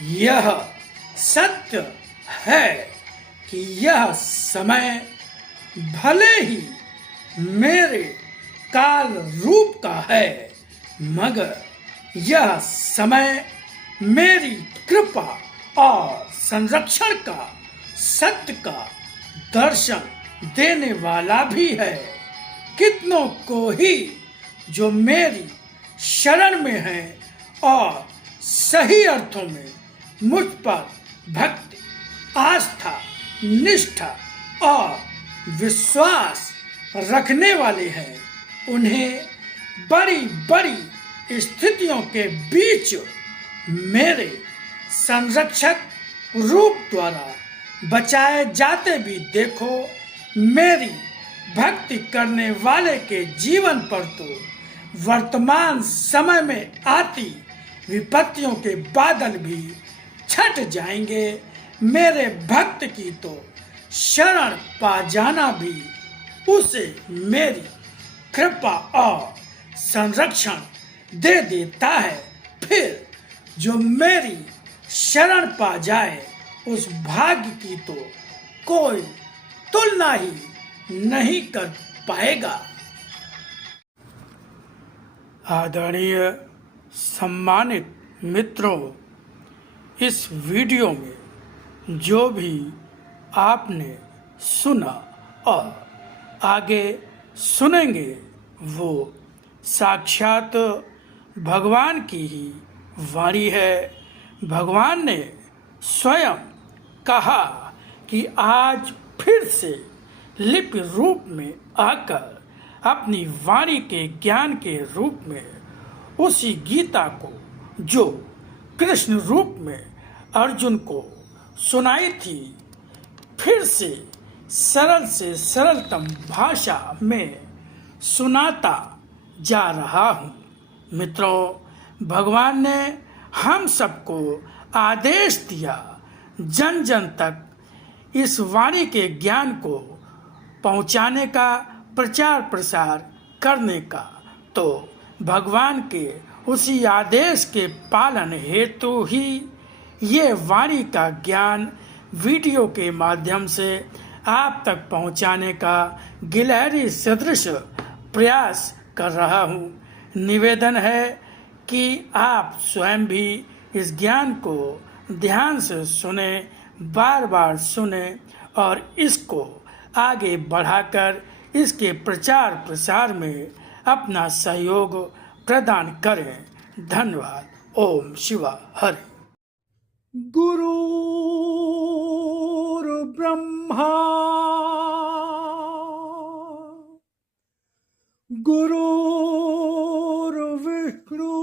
यह सत्य है कि यह समय भले ही मेरे काल रूप का है, मगर यह समय मेरी कृपा और संरक्षण का सत्य का दर्शन देने वाला भी है। कितनों को ही जो मेरी शरण में है और सही अर्थों में मुझ पर भक्ति, आस्था, निष्ठा और विश्वास रखने वाले हैं, उन्हें बड़ी बड़ी स्थितियों के बीच मेरे संरक्षक रूप द्वारा बचाए जाते भी देखो। मेरी भक्ति करने वाले के जीवन पर तो वर्तमान समय में आती विपत्तियों के बादल भी छट जाएंगे। मेरे भक्त की तो शरण पा जाना भी उसे मेरी कृपा और संरक्षण दे देता है। फिर जो मेरी शरण पा जाए उस भाग्य की तो कोई तुलना ही नहीं कर पाएगा। आदरणीय सम्मानित मित्रों, इस वीडियो में जो भी आपने सुना और आगे सुनेंगे वो साक्षात भगवान की ही वाणी है। भगवान ने स्वयं कहा कि आज फिर से लिपि रूप में आकर अपनी वाणी के ज्ञान के रूप में उसी गीता को जो कृष्ण रूप में अर्जुन को सुनाई थी, फिर से सरलतम भाषा में सुनाता जा रहा हूँ। मित्रों, भगवान ने हम सबको आदेश दिया जन जन तक इस वाणी के ज्ञान को पहुँचाने का, प्रचार प्रसार करने का। तो भगवान के उसी आदेश के पालन हेतु ही ये वाणी का ज्ञान वीडियो के माध्यम से आप तक पहुंचाने का गिलहरी सदृश प्रयास कर रहा हूं। निवेदन है कि आप स्वयं भी इस ज्ञान को ध्यान से सुने, बार बार सुने और इसको आगे बढ़ाकर इसके प्रचार प्रसार में अपना सहयोग प्रदान करें। धन्यवाद। ओम शिवा हरि। गुरुर्ब्रह्मा गुरुर्विष्णु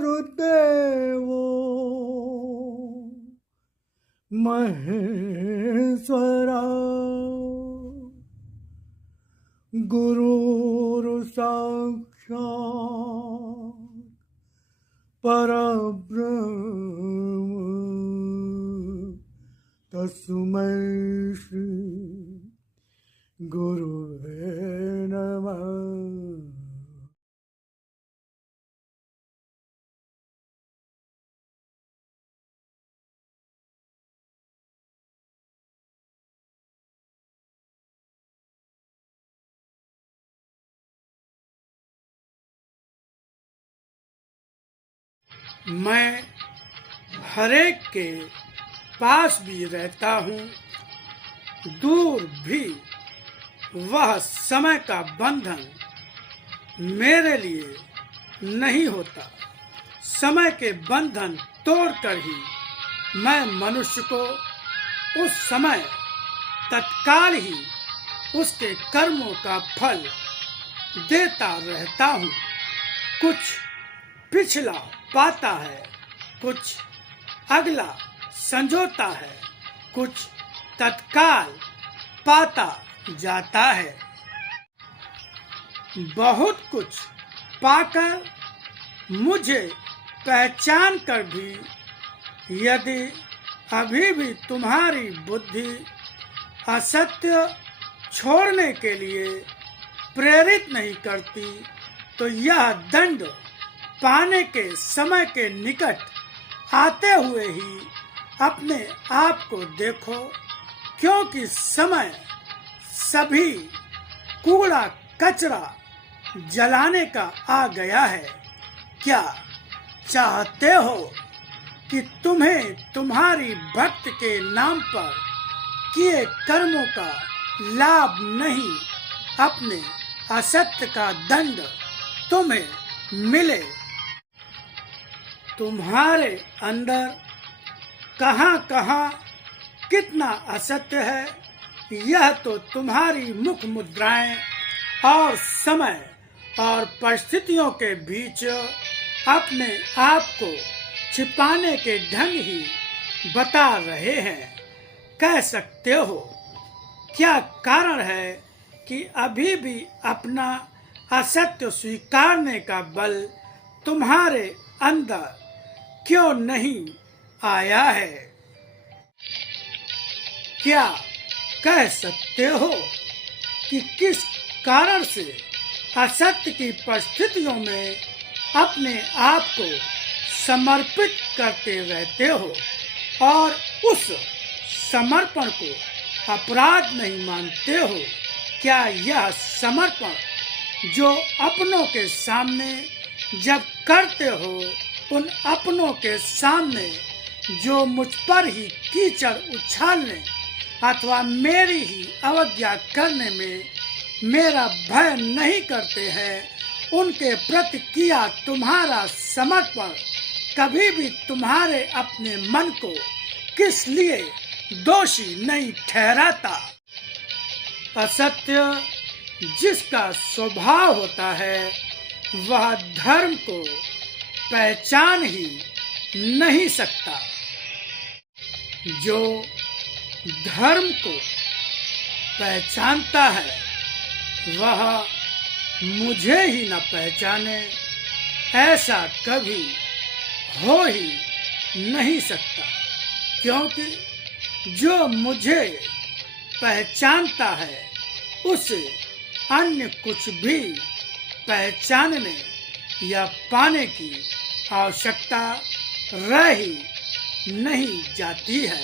गुरुर्देवो महेश्वरा गुरुर्साक्षात् परब्रह्म तस्मै श्री गुरुवे नमः। मैं हरेक के पास भी रहता हूँ, दूर भी। वह समय का बंधन मेरे लिए नहीं होता। समय के बंधन तोड़कर ही मैं मनुष्य को उस समय तत्काल ही उसके कर्मों का फल देता रहता हूँ। कुछ पिछला पाता है, कुछ अगला संजोता है, कुछ तत्काल पाता जाता है। बहुत कुछ पाकर मुझे पहचान कर भी यदि अभी भी तुम्हारी बुद्धि असत्य छोड़ने के लिए प्रेरित नहीं करती, तो यह दंड पाने के समय के निकट आते हुए ही अपने आप को देखो, क्योंकि समय सभी कूड़ा कचरा जलाने का आ गया है। क्या चाहते हो कि तुम्हें तुम्हारी भक्त के नाम पर किए कर्मों का लाभ नहीं, अपने असत्य का दंड तुम्हें मिले? तुम्हारे अंदर कहाँ कहाँ कितना असत्य है, यह तो तुम्हारी मुख मुद्राएं और समय और परिस्थितियों के बीच अपने आप को छिपाने के ढंग ही बता रहे हैं। कह सकते हो, क्या कारण है कि अभी भी अपना असत्य स्वीकारने का बल तुम्हारे अंदर क्यों नहीं आया है? क्या कह सकते हो कि किस कारण से असत्य की परिस्थितियों में अपने आप को समर्पित करते रहते हो और उस समर्पण को अपराध नहीं मानते हो? क्या यह समर्पण जो अपनों के सामने जब करते हो, उन अपनों के सामने जो मुझ पर ही कीचड़ उछालने अथवा मेरी ही अवज्ञा करने में मेरा भय नहीं करते हैं, उनके प्रति किया तुम्हारा समर्पण कभी भी तुम्हारे अपने मन को किस लिए दोषी नहीं ठहराता? असत्य जिसका स्वभाव होता है वह धर्म को पहचान ही नहीं सकता। जो धर्म को पहचानता है वह मुझे ही न पहचाने, ऐसा कभी हो ही नहीं सकता, क्योंकि जो मुझे पहचानता है उसे अन्य कुछ भी पहचानने या पाने की आवश्यकता रह ही नहीं जाती है।